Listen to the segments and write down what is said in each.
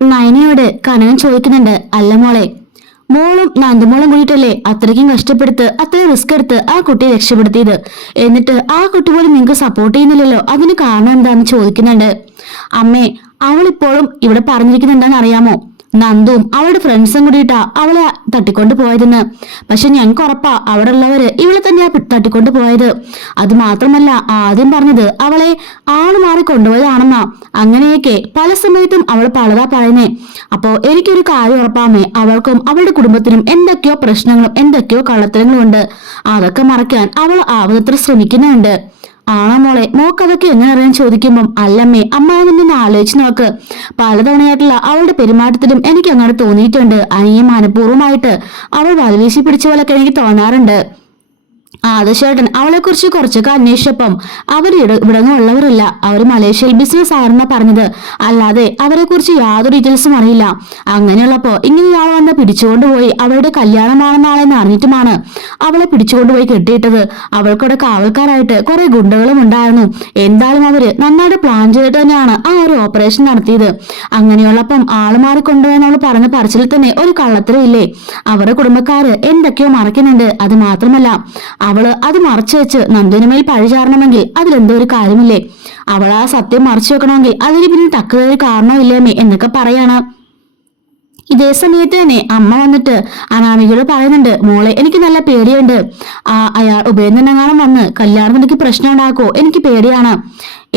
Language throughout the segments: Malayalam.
നയനയോട് കനകൻ ചോദിക്കുന്നുണ്ട്, അല്ല മോളെ, മോളും നന്ദമോളും കൂടിയിട്ടല്ലേ അത്രയ്ക്കും കഷ്ടപ്പെടുത്ത് അത്രയും റിസ്ക് എടുത്ത് ആ കുട്ടിയെ രക്ഷപ്പെടുത്തിയത്. എന്നിട്ട് ആ കുട്ടി പോലും നിങ്ങൾക്ക് സപ്പോർട്ട് ചെയ്യുന്നില്ലല്ലോ, അതിന് കാരണം എന്താന്ന് ചോദിക്കുന്നുണ്ട്. അമ്മേ, അവളിപ്പോഴും ഇവിടെ പറഞ്ഞിരിക്കുന്നത് എന്താണെന്ന് അറിയാമോ? നന്ദുവും അവളുടെ ഫ്രണ്ട്സും കൂടിയിട്ടാ അവളെ തട്ടിക്കൊണ്ട് പോയതെന്ന്. പക്ഷെ ഞങ്ങൾക്ക് ഉറപ്പാ അവിടെ ഉള്ളവര് ഇവളെ തന്നെയാ തട്ടിക്കൊണ്ട് പോയത്. അത് മാത്രമല്ല, ആദ്യം പറഞ്ഞത് അവളെ ആള് മാറി കൊണ്ടുപോയതാണെന്നാ. അങ്ങനെയൊക്കെ പല സമയത്തും അവൾ പലതാ പറയുന്നേ. അപ്പോ എനിക്കൊരു കാര്യം ഉറപ്പാമേ, അവൾക്കും അവളുടെ കുടുംബത്തിനും എന്തൊക്കെയോ പ്രശ്നങ്ങളും എന്തൊക്കെയോ കള്ളത്തരങ്ങളും ഉണ്ട്. അതൊക്കെ മറയ്ക്കാൻ അവൾ ആവതത്ര ശ്രമിക്കുന്നുണ്ട്. ആണോ മോളെ, മോക്കതൊക്കെ എങ്ങനെ അറിയാൻ ചോദിക്കുമ്പം, അല്ലമ്മേ, അമ്മ നിന്നെ ആലോചിച്ച് നോക്ക്. പലതവണയായിട്ടുള്ള അവളുടെ പെരുമാറ്റത്തിലും എനിക്ക് അങ്ങനെ തോന്നിയിട്ടുണ്ട്. അനിയെ മനഃപൂർവ്വമായിട്ട് അവൾ വലവീശി പിടിച്ച പോലൊക്കെ എനിക്ക് തോന്നാറുണ്ട്. ആദർശേട്ടൻ അവളെക്കുറിച്ച് കുറച്ചൊക്കെ അന്വേഷിച്ചപ്പം അവർ ഇവിടൊന്നും ഉള്ളവരല്ല, അവർ മലേഷ്യയിൽ ബിസിനസ് ആയിരുന്ന പറഞ്ഞത്. അല്ലാതെ അവരെ കുറിച്ച് യാതൊരു ഡീറ്റെയിൽസും അറിയില്ല. അങ്ങനെയുള്ളപ്പോ ഇങ്ങനെ ഇയാൾ വന്ന് പിടിച്ചുകൊണ്ടുപോയി അവളുടെ കല്യാണമാണെന്നാളെന്ന് അറിഞ്ഞിട്ടുമാണ് അവളെ പിടിച്ചുകൊണ്ടുപോയി കെട്ടിയിട്ടത്. അവൾക്കൂടെ കാവൽക്കാരായിട്ട് കുറെ ഗുണ്ടകളും ഉണ്ടായിരുന്നു. എന്തായാലും അവര് നന്നായിട്ട് പ്ലാൻ ചെയ്തിട്ട് തന്നെയാണ് ആ ഒരു ഓപ്പറേഷൻ നടത്തിയത്. അങ്ങനെയുള്ളപ്പം ആള് മാറിക്കൊണ്ടുപോയെന്ന് പറഞ്ഞ പറച്ചിൽ തന്നെ ഒരു കള്ളത്തരം ഇല്ലേ? അവരുടെ കുടുംബക്കാര് എന്തൊക്കെയോ മറക്കുന്നുണ്ട്. അത് മാത്രമല്ല, അവള് അത് മറച്ചു വെച്ച് നന്ദുവിനുമേൽ പഴിചാരണമെങ്കിൽ അതിലെന്തോ ഒരു കാര്യമില്ലേ? അവൾ ആ സത്യം മറച്ചു വെക്കണമെങ്കിൽ അതിന് പിന്നിൽ തക്കതൊരു കാരണമില്ലേമേ എന്നൊക്കെ പറയാണ്. ഇതേ സമയത്ത് തന്നെ അമ്മ വന്നിട്ട് അനാമികയോട് പറയുന്നുണ്ട്, മോളെ, എനിക്ക് നല്ല പേടിയുണ്ട്. അയാൾ ഉപേന്ദ്രനെങ്ങാനും വന്ന് കല്യാണത്തിലേക്ക് പ്രശ്നം ഉണ്ടാക്കോ, എനിക്ക് പേടിയാണ്.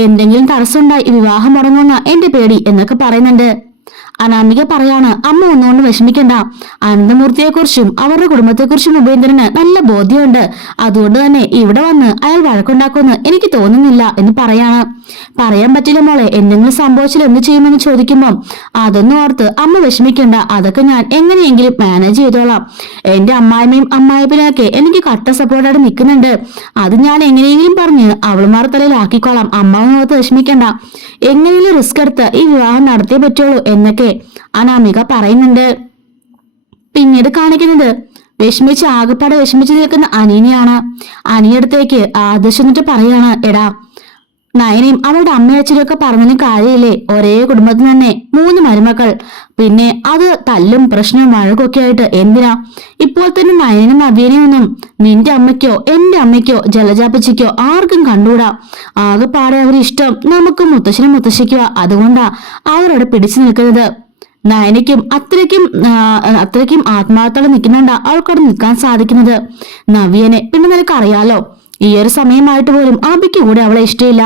എന്തെങ്കിലും തടസ്സമുണ്ടായി വിവാഹം മുടങ്ങുന്ന എന്റെ പേടി എന്നൊക്കെ പറയുന്നുണ്ട്. അനാമിക പറയാണ്, അമ്മ ഒന്നുകൊണ്ട് വിഷമിക്കണ്ട. അനന്തമൂർത്തിയെക്കുറിച്ചും അവരുടെ കുടുംബത്തെക്കുറിച്ചും ഉപേന്ദ്രന് നല്ല ബോധ്യമുണ്ട്. അതുകൊണ്ട് തന്നെ ഇവിടെ വന്ന് അയാൾ വഴക്കുണ്ടാക്കുമെന്ന് എനിക്ക് തോന്നുന്നില്ല എന്ന് പറയാണ്. പറയാൻ പറ്റില്ല മോളെ, എന്തെങ്കിലും സംഭവിച്ചാൽ എന്ത് ചെയ്യുമെന്ന് ചോദിക്കുമ്പം, അതൊന്നും ഓർത്ത് അമ്മ വിഷമിക്കണ്ട, അതൊക്കെ ഞാൻ എങ്ങനെയെങ്കിലും മാനേജ് ചെയ്തോളാം. എന്റെ അമ്മായിമ്മയും അമ്മായിപ്പനൊക്കെ എനിക്ക് കട്ട സപ്പോർട്ടായിട്ട് നിൽക്കുന്നുണ്ട്. അത് ഞാൻ എങ്ങനെയെങ്കിലും പറഞ്ഞ് അവളുമാർ തലയിലാക്കിക്കോളാം. അമ്മ ഓർത്ത് വിഷമിക്കണ്ട, എങ്ങനെയും റിസ്ക് എടുത്ത് ഈ വിവാഹം നടത്തിയേ പറ്റുള്ളൂ എന്നൊക്കെ അനാമിക പറയുന്നുണ്ട്. പിന്നീട് കാണിക്കുന്നത് ആകെപ്പാടെ വിഷമിച്ച് നിൽക്കുന്ന അനീനെയാണ്. അനിയടുത്തേക്ക് ആദർശം എന്നിട്ട് പറയാണ്, എടാ, നയനയും അവളുടെ അമ്മയച്ഛനൊക്കെ പറഞ്ഞതിന് കാര്യമില്ലേ? ഒരേ കുടുംബത്തിൽ തന്നെ 3 മരുമക്കൾ, പിന്നെ അത് തല്ലും പ്രശ്നവും വഴക്കൊക്കെ ആയിട്ട് എന്തിനാ? ഇപ്പോൾ തന്നെ നയനും നവ്യനെയും ഒന്നും നിന്റെ അമ്മയ്ക്കോ എന്റെ അമ്മയ്ക്കോ ജലജാപ്പച്ചിക്കോ ആർക്കും കണ്ടുകൂടാ. ആകെപ്പാടെ അവരിഷ്ടം നമുക്ക് മുത്തശ്ശനും മുത്തശ്ശിക്കുവാ. അതുകൊണ്ടാ അവരവിടെ പിടിച്ചു നിൽക്കുന്നത്. നയനയ്ക്കും അത്രയ്ക്കും ആത്മാർത്ഥത്തോടെ നിൽക്കുന്നുണ്ടാ അവൾക്കവിടെ നിൽക്കാൻ സാധിക്കുന്നത്. നവ്യനെ പിന്നെ നിനക്കറിയാലോ, ഈ ഒരു സമയമായിട്ട് പോലും ആബിക്ക് കൂടെ അവളെ ഇഷ്ടമില്ല.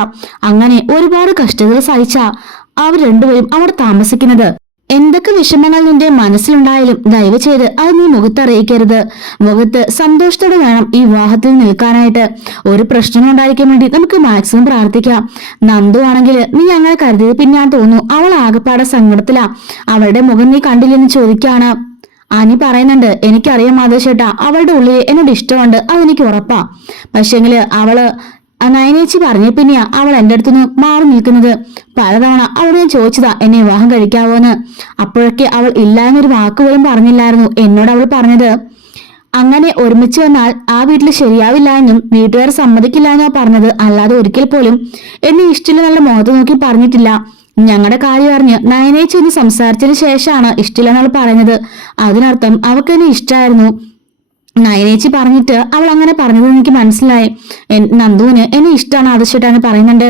അങ്ങനെ ഒരുപാട് കഷ്ടതകൾ സഹിച്ച അവർ രണ്ടുപേരും അവിടെ താമസിക്കുന്നത്. എന്തൊക്കെ വിഷമങ്ങൾ നിന്റെ മനസ്സിലുണ്ടായാലും ദയവ് ചെയ്ത് അത് നീ മുഖത്തറിയിക്കരുത്. മുഖത്ത് സന്തോഷത്തോടെ വേണം ഈ വിവാഹത്തിൽ നിൽക്കാനായിട്ട്. ഒരു പ്രശ്നം ഉണ്ടായിരിക്കാൻ വേണ്ടി നമുക്ക് മാക്സിമം പ്രാർത്ഥിക്കാം. നന്ദു ആണെങ്കിൽ നീ അങ്ങനെ കരുതിയത് പിന്നെ ഞാൻ തോന്നുന്നു അവൾ ആകെപ്പാടെ സങ്കടത്തിലാ. അവളുടെ മുഖം നീ കണ്ടില്ലെന്ന് ചോദിക്കാണ്. അനി പറയുന്നുണ്ട്, എനിക്കറിയാം മാധവശേട്ടാ, അവളുടെ ഉള്ളിൽ എന്നോട് ഇഷ്ടമുണ്ട്, അതെനിക്ക് ഉറപ്പാ. പക്ഷെങ്കില് അവള് നയനേച്ചി പറഞ്ഞ പിന്നെയാ അവൾ എന്റെ അടുത്തുനിന്ന് മാറി നിൽക്കുന്നത്. പലതവണ അവളോട് ഞാൻ ചോദിച്ചതാ എന്നെ വിവാഹം കഴിക്കാവോന്ന്. അപ്പോഴൊക്കെ അവൾ ഇല്ല എന്നൊരു വാക്ക് പോലും പറഞ്ഞില്ലായിരുന്നു. എന്നോട് അവൾ പറഞ്ഞത്, അങ്ങനെ ഒരുമിച്ച് വന്നാൽ ആ വീട്ടിൽ ശരിയാവില്ല എന്നും വീട്ടുകാർ സമ്മതിക്കില്ല എന്നാ പറഞ്ഞത്. അല്ലാതെ ഒരിക്കൽ പോലും എന്നെ ഇഷ്ടമില്ല നല്ല മുഖത്ത് നോക്കി പറഞ്ഞിട്ടില്ല. ഞങ്ങളുടെ കാര്യം അറിഞ്ഞ് നയനേച്ചി ഒന്ന് സംസാരിച്ചതിന് ശേഷമാണ് ഇഷ്ടമില്ലെന്നാൾ പറഞ്ഞത്. അതിനർത്ഥം അവൾക്ക് എന്നെ ഇഷ്ടമായിരുന്നു. നയനേച്ചി പറഞ്ഞിട്ട് അവൾ അങ്ങനെ പറഞ്ഞത് എനിക്ക് മനസ്സിലായി. നന്ദുവിന് എന്നെ ഇഷ്ടമാണ് ആദർശിട്ടാണ് പറയുന്നുണ്ട്.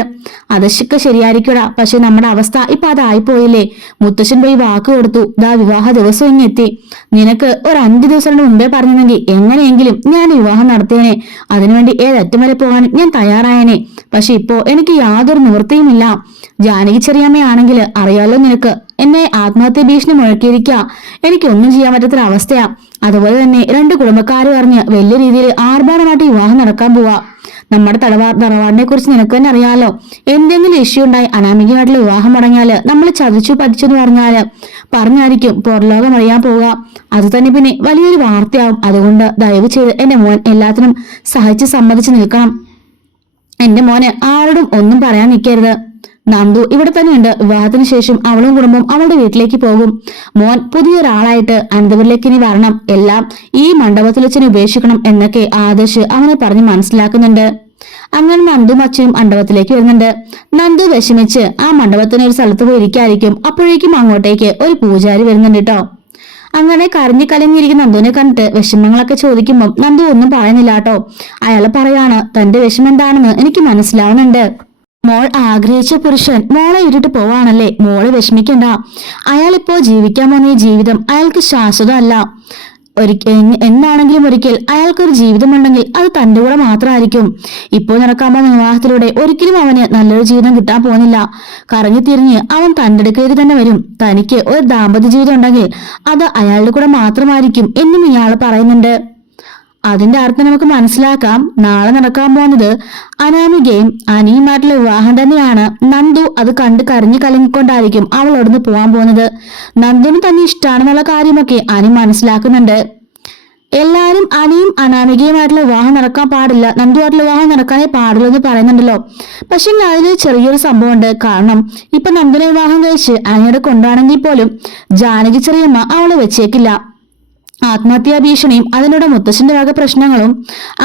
ആദർശൊക്കെ ശരിയായിരിക്കൂടാ, പക്ഷെ നമ്മുടെ അവസ്ഥ ഇപ്പൊ അതായിപ്പോയില്ലേ? മുത്തശ്ശൻ പോയി വാക്ക് കൊടുത്തു, ദാ വിവാഹ ദിവസം ഇങ്ങ് എത്തി. നിനക്ക് ഒരു 5 ദിവസം മുമ്പേ പറഞ്ഞെങ്കിൽ എങ്ങനെയെങ്കിലും ഞാൻ വിവാഹം നടത്തിയേനെ. അതിനുവേണ്ടി ഏതറ്റം വരെ പോകാൻ ഞാൻ തയ്യാറായേനെ. പക്ഷെ ഇപ്പോ എനിക്ക് യാതൊരു നിവൃത്തിയുമില്ല. ജാനകി ചെറിയമ്മയാണെങ്കിൽ അറിയാലോ നിനക്ക്, എന്നെ ആത്മഹത്യ ഭീഷണി മുഴക്കിയിരിക്കുക. എനിക്കൊന്നും ചെയ്യാൻ പറ്റാത്തൊരവസ്ഥയാ. അതുപോലെ തന്നെ 2 കുടുംബക്കാരും അറിഞ്ഞ് വലിയ രീതിയിൽ ആർഭാടമായിട്ട് വിവാഹം നടക്കാൻ പോവാ. നമ്മുടെ തറവാടിനെ കുറിച്ച് നിനക്ക് തന്നെ അറിയാലോ. എന്തെങ്കിലും ഇഷ്യൂ ഉണ്ടായി അനാമികമായിട്ടുള്ള വിവാഹം മുടങ്ങിയാല് നമ്മൾ ചതിച്ചു പതിച്ചെന്ന് പറഞ്ഞായിരിക്കും പുറലോകം അറിയാൻ പോവുക. അത് തന്നെ പിന്നെ വലിയൊരു വാർത്തയാവും. അതുകൊണ്ട് ദയവ് ചെയ്ത് എന്റെ മോൻ എല്ലാത്തിനും സഹിച്ച് സമ്മതിച്ച് നിൽക്കണം. എന്റെ മോന് ആരോടും ഒന്നും പറയാൻ നിൽക്കരുത്. നന്ദു ഇവിടെ തന്നെയുണ്ട്. വിവാഹത്തിന് ശേഷം അവളും കുടുംബം അവളുടെ വീട്ടിലേക്ക് പോകും. മോൻ പുതിയൊരാളായിട്ട് അനന്തപുരിലേക്ക് ഇനി വരണം. എല്ലാം ഈ മണ്ഡപത്തിൽ വെച്ചിനെ ഉപേക്ഷിക്കണം എന്നൊക്കെ ആദർശ് അവനെ പറഞ്ഞ് മനസ്സിലാക്കുന്നുണ്ട്. അങ്ങനെ നന്ദും അച്ഛനും മണ്ഡപത്തിലേക്ക് വരുന്നുണ്ട്. നന്ദു വിഷമിച്ച് ആ മണ്ഡപത്തിന് ഒരു സ്ഥലത്ത് പോയി ഇരിക്കായിരിക്കും. അപ്പോഴേക്കും അങ്ങോട്ടേക്ക് ഒരു പൂജാരി വരുന്നുണ്ട് കേട്ടോ. അങ്ങനെ കരഞ്ഞു കലങ്ങിയിരിക്കുന്ന നന്ദുവിനെ കണ്ടിട്ട് വിഷമങ്ങളൊക്കെ ചോദിക്കുമ്പോൾ നന്ദു ഒന്നും പറയുന്നില്ല കേട്ടോ. അയാള് പറയാണ്, തന്റെ വിഷമം എന്താണെന്ന് എനിക്ക് മനസ്സിലാവുന്നുണ്ട്. മോൾ ആഗ്രഹിച്ച പുരുഷൻ മോളെ ഇട്ടിട്ട് പോവാണല്ലേ, മോള് വിഷമിക്കണ്ട. അയാളിപ്പോ ജീവിക്കാൻ പോകുന്ന ഈ ജീവിതം അയാൾക്ക് ശാശ്വതമല്ല. എന്നാണെങ്കിലും ഒരിക്കൽ അയാൾക്കൊരു ജീവിതമുണ്ടെങ്കിൽ അത് തന്റെ കൂടെ മാത്രമായിരിക്കും. ഇപ്പോൾ നടക്കാൻ പോകുന്ന വിവാഹത്തിലൂടെ ഒരിക്കലും അവന് നല്ലൊരു ജീവിതം കിട്ടാൻ പോകുന്നില്ല. കറങ്ങി തിരിഞ്ഞ് അവൻ തന്റെ അടുക്കലേക്ക് തന്നെ വരും. തനിക്ക് ഒരു ദാമ്പത്യ ജീവിതം ഉണ്ടെങ്കിൽ അത് അയാളുടെ കൂടെ മാത്രമായിരിക്കും എന്നും ഇയാൾ പറയുന്നുണ്ട്. അതിന്റെ അർത്ഥം നമുക്ക് മനസ്സിലാക്കാം. നാളെ നടക്കാൻ പോകുന്നത് അനാമികയും അനിയുമായിട്ടുള്ള വിവാഹം തന്നെയാണ്. നന്ദു അത് കണ്ട് കരഞ്ഞു കലങ്ങിക്കൊണ്ടായിരിക്കും അവളോടൊന്ന് പോവാൻ പോകുന്നത്. നന്ദുവിന് തന്നെ ഇഷ്ടമാണെന്നുള്ള കാര്യമൊക്കെ അനി മനസ്സിലാക്കുന്നുണ്ട്. എല്ലാരും അനിയും അനാമികയുമായിട്ടുള്ള വിവാഹം നടക്കാൻ പാടില്ല, നന്ദുവായിട്ടുള്ള വിവാഹം നടക്കാനേ പാടുള്ളൂ എന്ന് പറയുന്നുണ്ടല്ലോ. പക്ഷെ അതിൽ ചെറിയൊരു സംഭവമുണ്ട്. കാരണം ഇപ്പൊ നന്ദുവിനെ വിവാഹം കഴിച്ച് അനിയുടെ കൊണ്ടാണെങ്കിൽ പോലും ജാനകി ചെറിയമ്മ അവളെ വെച്ചേക്കില്ല. ആത്മഹത്യാ ഭീഷണിയും അതിനോട് മുത്തശ്ശന്റെ വക പ്രശ്നങ്ങളും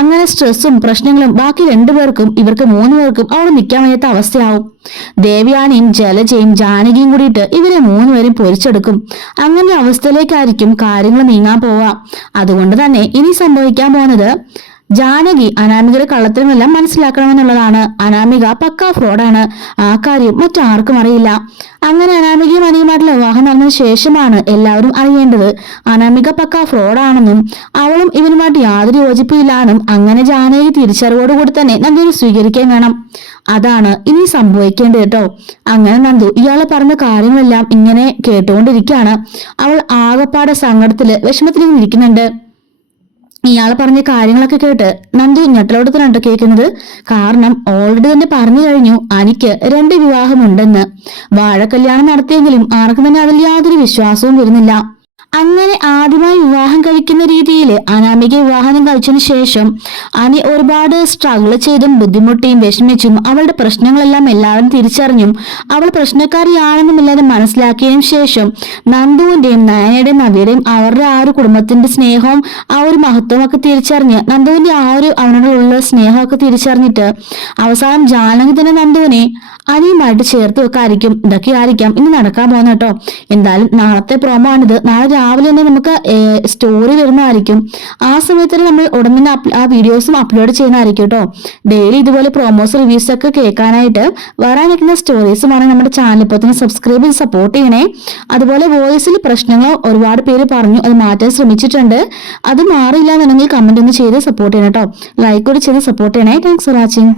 അങ്ങനെ സ്ട്രെസ്സും പ്രശ്നങ്ങളും ബാക്കി രണ്ടുപേർക്കും ഇവർക്ക് 3 പേർക്കും അവിടെ നിൽക്കാൻ വയ്യാത്ത അവസ്ഥയാവും. ദേവയാനിയും ജലജയും ജാനകിയും കൂടിയിട്ട് ഇവരെ 3 പേരും പൊരിച്ചെടുക്കും. അങ്ങനെ അവസ്ഥയിലേക്കായിരിക്കും കാര്യങ്ങൾ നീങ്ങാൻ പോവാ. അതുകൊണ്ട് തന്നെ ഇനി സംഭവിക്കാൻ പോകുന്നത് ജാനകി അനാമികയുടെ കള്ളത്തരമെല്ലാം മനസ്സിലാക്കണമെന്നുള്ളതാണ്. അനാമിക പക്കാ ഫ്രോഡാണ്, ആ കാര്യം മറ്റാർക്കും അറിയില്ല. അങ്ങനെ അനാമികയും അനിയുമായിട്ടുള്ള വിവാഹം നടന്നതിന് ശേഷമാണ് എല്ലാവരും അറിയേണ്ടത് അനാമിക പക്കാ ഫ്രോഡാണെന്നും അവളും ഇവനുമായിട്ട് യാതൊരു യോജിപ്പില്ലാന്നും. അങ്ങനെ ജാനകി തിരിച്ചറിവോടുകൂടി തന്നെ നന്ദുവിനെ സ്വീകരിക്കാൻ വേണം. അതാണ് ഇനി സംഭവിക്കേണ്ടത് കേട്ടോ. അങ്ങനെ നന്ദു ഇയാള് പറഞ്ഞ കാര്യങ്ങളെല്ലാം ഇങ്ങനെ കേട്ടുകൊണ്ടിരിക്കുകയാണ്. അവൾ ആകപ്പാടെ സങ്കടത്തില് വിഷമത്തിലും ഇരിക്കുന്നുണ്ട്. ഇയാൾ പറഞ്ഞ കാര്യങ്ങളൊക്കെ കേട്ട് നന്ദു ഞെട്ടലോട് തന്നെ കേൾക്കുന്നത്. കാരണം ഓൾറെഡി തന്നെ പറഞ്ഞു കഴിഞ്ഞു അനിക്ക് 2 വിവാഹമുണ്ടെന്ന്. വാഴക്കല്യാണം നടത്തിയെങ്കിലും ആർക്കും തന്നെ അതിൽ യാതൊരു വിശ്വാസവും വരുന്നില്ല. അങ്ങനെ ആദ്യമായി വിവാഹം കഴിക്കുന്ന രീതിയിൽ അനാമിക വിവാഹം കഴിച്ചതിന് ശേഷം അനി ഒരുപാട് സ്ട്രഗിൾ ചെയ്തും ബുദ്ധിമുട്ടിയും വിഷമിച്ചും അവളുടെ പ്രശ്നങ്ങളെല്ലാം എല്ലാവരും തിരിച്ചറിഞ്ഞും അവൾ പ്രശ്നക്കാരിയാണെന്നും എല്ലാവരും മനസ്സിലാക്കിയതിനു ശേഷം നന്ദുവിന്റെയും നയനയുടെയും നവിയുടെയും അവരുടെ ആ ഒരു കുടുംബത്തിന്റെ സ്നേഹവും ആ ഒരു മഹത്വവും ഒക്കെ തിരിച്ചറിഞ്ഞ് നന്ദുവിന്റെ ആ ഒരു അവനോടുള്ള സ്നേഹമൊക്കെ തിരിച്ചറിഞ്ഞിട്ട് അവസാനം ജാനകി തന്നെ നന്ദുവിനെ അനിയുമായിട്ട് ചേർത്ത് വെക്കായിരിക്കും. ഇതൊക്കെ ആയിരിക്കാം ഇനി നടക്കാൻ പോകുന്ന കേട്ടോ. എന്തായാലും നാളത്തെ പ്രോമോ ആണിത്. നാളെ രാവിലെ തന്നെ നമുക്ക് സ്റ്റോറി വരുന്നതായിരിക്കും. ആ സമയത്ത് നമ്മൾ ഉടൻ തന്നെ ആ വീഡിയോസും അപ്ലോഡ് ചെയ്യുന്നതായിരിക്കും കേട്ടോ. ഡെയിലി ഇതുപോലെ പ്രോമോസ് റിവ്യൂസ് ഒക്കെ കേൾക്കാനായിട്ട് വരാനിരിക്കുന്ന സ്റ്റോറീസുമാണ് നമ്മുടെ ചാനൽ ഇപ്പോൾ തന്നെ സബ്സ്ക്രൈബ് ചെയ്ത് സപ്പോർട്ട് ചെയ്യണേ. അതുപോലെ വോയിസിൽ പ്രശ്നങ്ങൾ ഒരുപാട് പേര് പറഞ്ഞു, അത് മാറ്റാൻ ശ്രമിച്ചിട്ടുണ്ട്. അത് മാറില്ല എന്നുണ്ടെങ്കിൽ കമന്റ് ഒന്ന് ചെയ്ത് സപ്പോർട്ട് ചെയ്യണം കേട്ടോ. ലൈക്ക് കൂടി ചെയ്ത് സപ്പോർട്ട് ചെയ്യണേ. Thanks for watching.